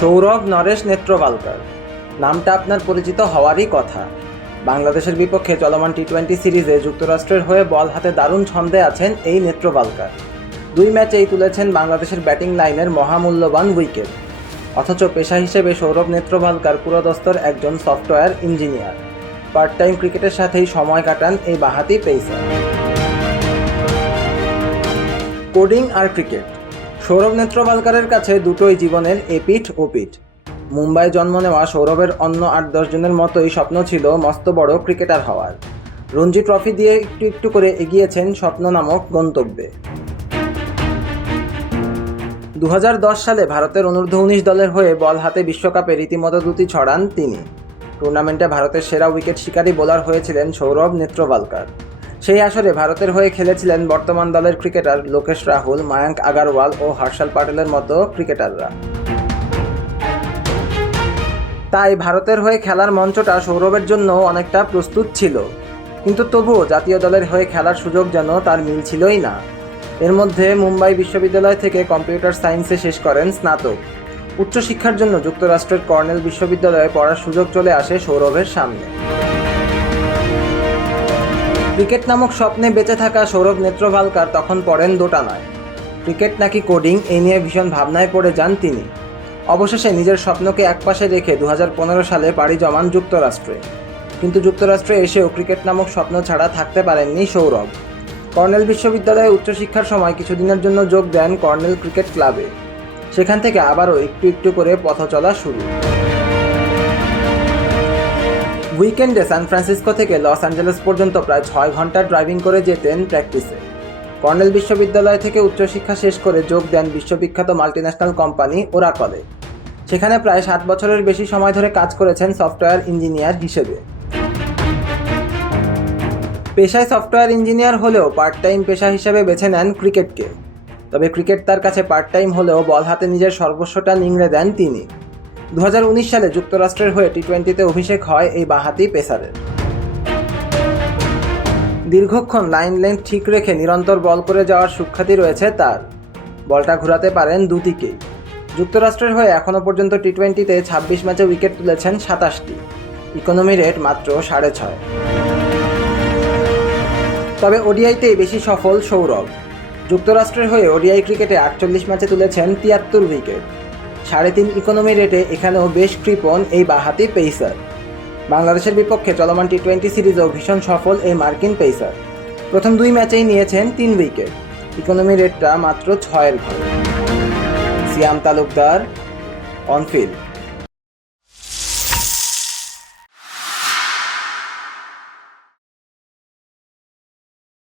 সৌরভ নরেশ নেত্রবালকার। নামটা আপনার পরিচিত হওয়ারই কথা। বাংলাদেশের বিপক্ষে চলমান টি টোয়েন্টি সিরিজে যুক্তরাষ্ট্রের হয়ে বল হাতে দারুণ ছন্দে আছেন এই নেত্রবালকার। দুই ম্যাচেই তুলেছেন বাংলাদেশের ব্যাটিং লাইনের মহামূল্যবান উইকেট। অথচ পেশা হিসেবে সৌরভ নেত্রবালকার পুরোদস্তর একজন সফটওয়্যার ইঞ্জিনিয়ার। পার্ট টাইম ক্রিকেটের সাথেই সময় কাটান এই বাহাতি পেসার কোডিং আর ক্রিকেট। সৌরভ নেত্রবালকারের কাছে দুটোই জীবনের এপিঠ ও পিঠ। মুম্বাই জন্ম নেওয়া সৌরভের অন্য আট, দশ জনের মতোই স্বপ্ন ছিল মস্ত বড় ক্রিকেটার হওয়ার। রঞ্জি ট্রফি দিয়ে একটু একটু করে এগিয়েছেন স্বপ্ন নামক গন্তব্যে। দু হাজার দশ সালে ভারতের অনূর্ধ্ব উনিশ দলের হয়ে বল হাতে বিশ্বকাপে রীতিমতো দুটি ছড়ান তিনি। টুর্নামেন্টে ভারতের সেরা উইকেট শিকারী বোলার হয়েছিলেন সৌরভ নেত্রবালকার। সেই আসরে ভারতের হয়ে খেলেছিলেন বর্তমান দলের ক্রিকেটার লোকেশ রাহুল, মায়াঙ্ক আগারওয়াল ও হর্ষাল প্যাটেলের মতো ক্রিকেটাররা। তাই ভারতের হয়ে খেলার মঞ্চটা সৌরভের জন্য অনেকটা প্রস্তুত ছিল। কিন্তু তবুও জাতীয় দলের হয়ে খেলার সুযোগ যেন তার মিল ছিলই না। এর মধ্যে মুম্বাই বিশ্ববিদ্যালয় থেকে কম্পিউটার সায়েন্সে শেষ করেন স্নাতক। উচ্চশিক্ষার জন্য যুক্তরাষ্ট্রের কর্নেল বিশ্ববিদ্যালয়ে পড়ার সুযোগ চলে আসে সৌরভের সামনে। ক্রিকেট নামক স্বপ্নে বেঁচে থাকা সৌরভ নেত্রভালকার তখন পড়েন দোটানায়। ক্রিকেট নাকি কোডিং এই নিয়ে ভীষণ ভাবনায় পড়ে যান তিনি। অবশেষে নিজের স্বপ্নকে একপাশে রেখে দু হাজার পনেরো সালে পাড়ি জমান যুক্তরাষ্ট্রে। কিন্তু যুক্তরাষ্ট্রে এসেও ক্রিকেট নামক স্বপ্ন ছাড়া থাকতে পারেননি সৌরভ। কর্নেল বিশ্ববিদ্যালয়ে উচ্চশিক্ষার সময় কিছুদিনের জন্য যোগ দেন কর্নেল ক্রিকেট ক্লাবে। সেখান থেকে আবারও একটু একটু করে পথ চলা শুরু। উইকেন্ডে সান ফ্রান্সিসকো থেকে লস অ্যাঞ্জেলেস পর্যন্ত প্রায় ছয় ঘণ্টা ড্রাইভিং করে যেতেন প্র্যাকটিসে। কর্নেল বিশ্ববিদ্যালয় থেকে উচ্চশিক্ষা শেষ করে যোগ দেন বিশ্ববিখ্যাত মাল্টিন্যাশনাল কোম্পানি ওরাকলে। সেখানে প্রায় সাত বছরের বেশি সময় ধরে কাজ করেছেন সফটওয়্যার ইঞ্জিনিয়ার হিসেবে। পেশায় সফটওয়্যার ইঞ্জিনিয়ার হলেও পার্ট টাইম পেশা হিসেবে বেছে নেন ক্রিকেটকে। তবে ক্রিকেট তার কাছে পার্ট টাইম হলেও বল হাতে নিজের সর্বস্বটা নিংড়ে দেন তিনি। দু হাজার উনিশ সালে যুক্তরাষ্ট্রের হয়ে টি টোয়েন্টিতে অভিষেক হয় এই বাহাতি পেসারের। দীর্ঘক্ষণ লাইন লেন্থ ঠিক রেখে নিরন্তর বল করে যাওয়ার সুখ্যাতি রয়েছে তার। বলটা ঘোরাতে পারেন দুদিকেই যুক্তরাষ্ট্রের হয়ে এখনও পর্যন্ত টি টোয়েন্টিতে ছাব্বিশ ম্যাচে উইকেট তুলেছেন সাতাশটি। ইকোনমি রেট মাত্র সাড়ে ছয়। তবে ওডিআইতেই বেশি সফল সৌরভ। যুক্তরাষ্ট্রের হয়ে ওডিআই ক্রিকেটে আটচল্লিশ ম্যাচে তুলেছেন তিয়াত্তর উইকেট। সাড়ে তিন ইকোনমি রেটে এখানেও বেশ কৃপণ এই বাহাতি পেসার বাংলাদেশের বিপক্ষে চলমান টি টোয়েন্টি সিরিজেও ভীষণ সফল এই মার্কিন পেসার প্রথম দুই ম্যাচেই নিয়েছেন তিন উইকেট ইকোনমি রেটটা মাত্র ছয়ের ঘর। সিয়াম তালুকদার অনফিল্ড